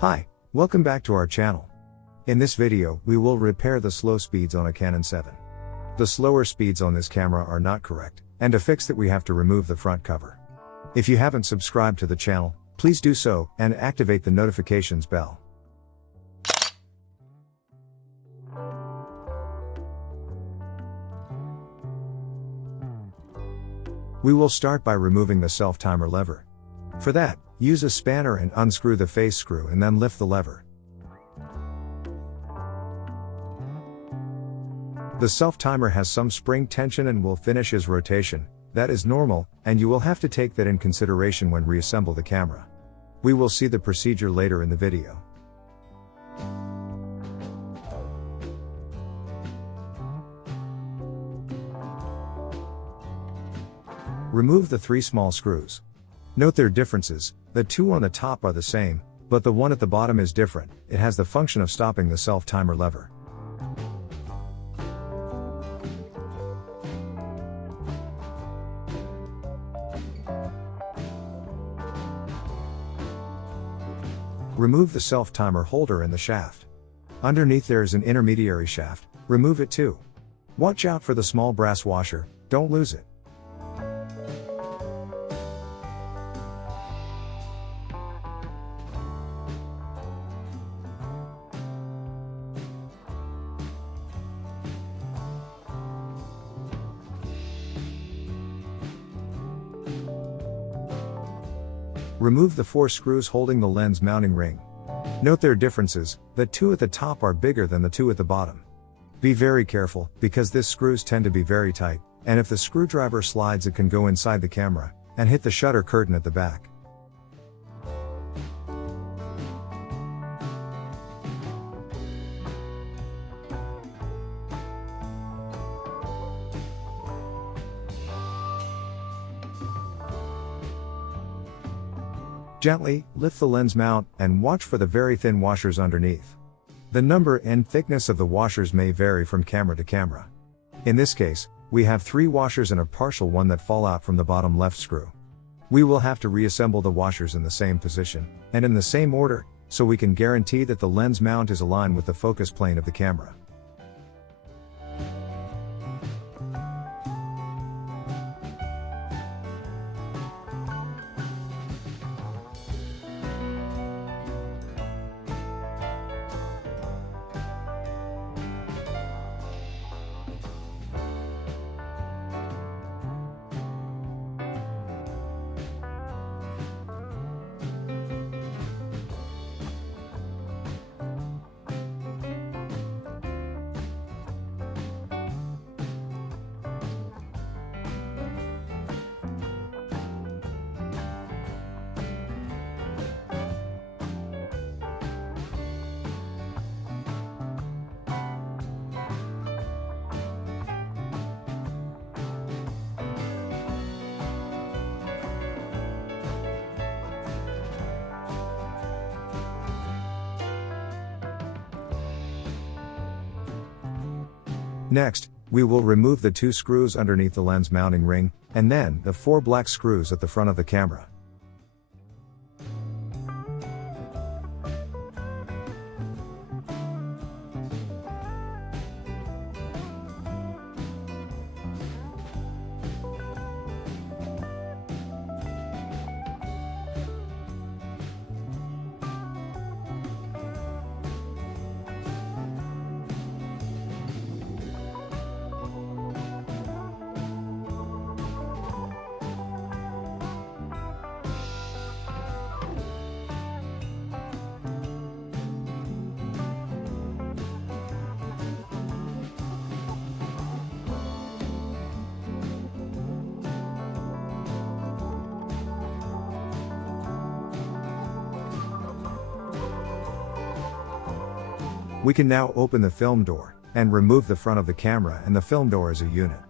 Hi, welcome back to our channel. In this video, we will repair the slow speeds on a Canon 7. The slower speeds on this camera are not correct, and to fix that we have to remove the front cover. If you haven't subscribed to the channel, please do so, and activate the notifications bell. We will start by removing the self-timer lever. For that, use a spanner and unscrew the face screw and then lift the lever. The self-timer has some spring tension and will finish as rotation. That is normal, and you will have to take that in consideration when reassemble the camera. We will see the procedure later in the video. Remove the 3 small screws. Note their differences. The 2 on the top are the same, but the one at the bottom is different. It has the function of stopping the self-timer lever. Remove the self-timer holder and the shaft. Underneath there is an intermediary shaft. Remove it too. Watch out for the small brass washer, don't lose it. Remove the 4 screws holding the lens mounting ring. Note their differences, the 2 at the top are bigger than the 2 at the bottom. Be very careful, because these screws tend to be very tight, and if the screwdriver slides it can go inside the camera, and hit the shutter curtain at the back. Gently lift the lens mount and watch for the very thin washers underneath. The number and thickness of the washers may vary from camera to camera. In this case, we have 3 washers and a partial one that fall out from the bottom left screw. We will have to reassemble the washers in the same position, and in the same order, so we can guarantee that the lens mount is aligned with the focus plane of the camera. Next, we will remove the 2 screws underneath the lens mounting ring, and then the 4 black screws at the front of the camera. We can now open the film door, and remove the front of the camera and the film door as a unit.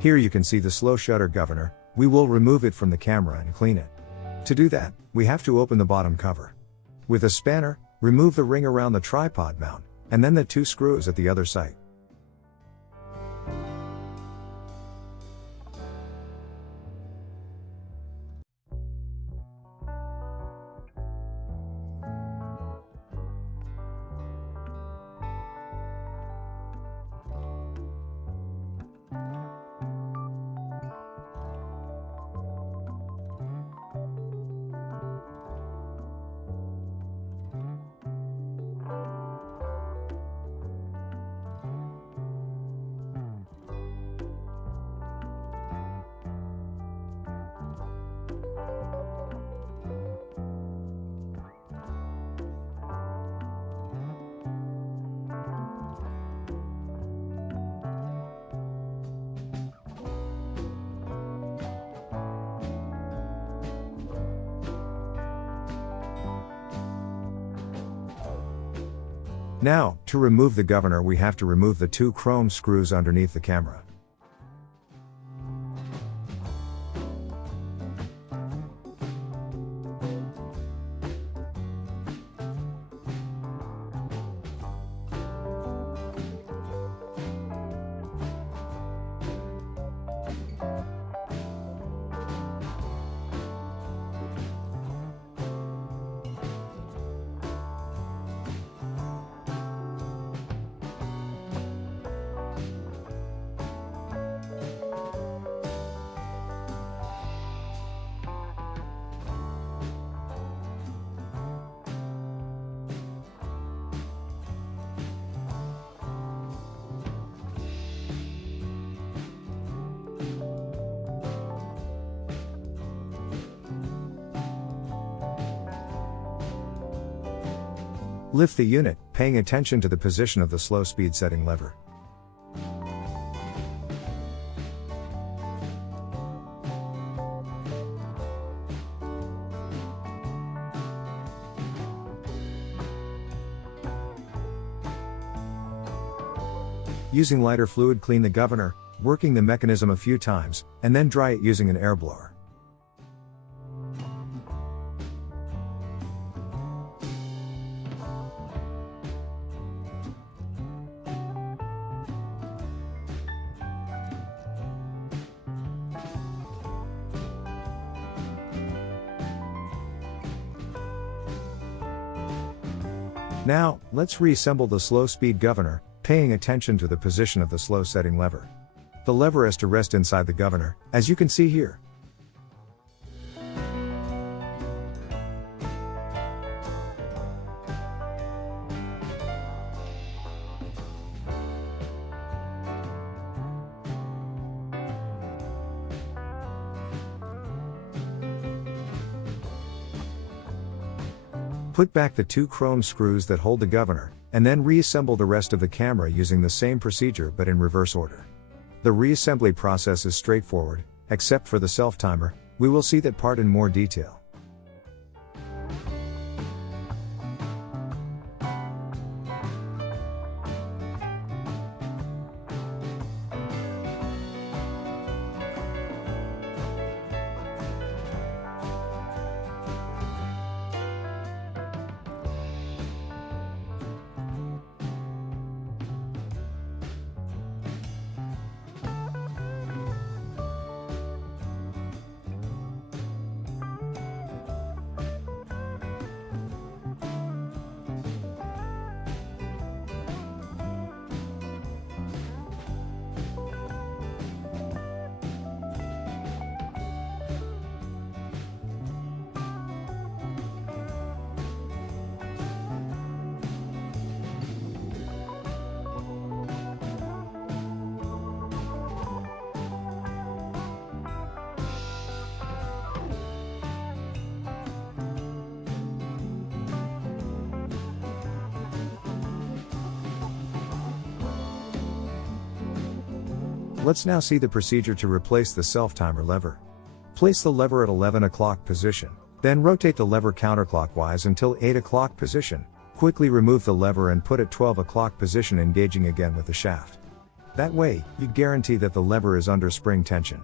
Here you can see the slow shutter governor. We will remove it from the camera and clean it. To do that, we have to open the bottom cover. With a spanner, remove the ring around the tripod mount, and then the 2 screws at the other side. Now, to remove the governor we have to remove the 2 chrome screws underneath the camera. Lift the unit, paying attention to the position of the slow speed setting lever. Using lighter fluid clean the governor, working the mechanism a few times, and then dry it using an air blower. Now, let's reassemble the slow speed governor, paying attention to the position of the slow setting lever. The lever is to rest inside the governor, as you can see here. Put back the 2 chrome screws that hold the governor, and then reassemble the rest of the camera using the same procedure but in reverse order. The reassembly process is straightforward, except for the self-timer. We will see that part in more detail. Let's now see the procedure to replace the self-timer lever. Place the lever at 11 o'clock position, then rotate the lever counterclockwise until 8 o'clock position. Quickly remove the lever and put at 12 o'clock position, engaging again with the shaft. That way, you guarantee that the lever is under spring tension.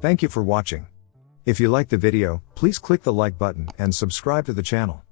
Thank you for watching. If you liked the video, please click the like button and subscribe to the channel.